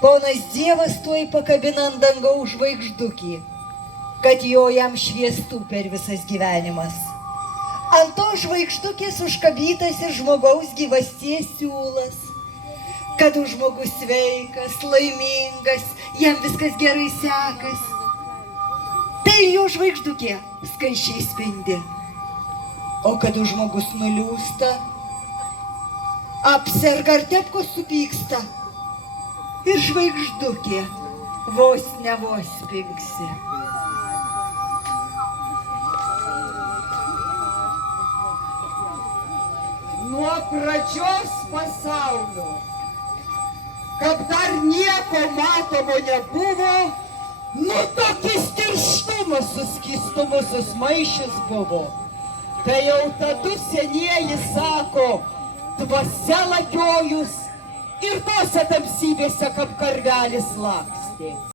Ponas Dievas tuoj pakabina ant dangaus žvaigždukį, kad jo jam šviestų per visas gyvenimas. Ant to žvaigždukės užkabytas ir žmogaus gyvasties siūlas, kad žmogus sveikas, laimingas, jam viskas gerai sekas. Tai jo žvaigždukė skaisčiai spindi. O kad žmogus nuliūsta, apserga ar tepkos supyksta, ir žvaigždukė vos ne vos spingsi. Nuo pradžios pasaulio, kad dar nieko matomo nebuvo, nu tokis tirštumas su skystumu susmaišęs buvo. Tai jau tada senieji sako, dvasia lakiojus ir tose tamsybėse, kaip karvelis lakstė.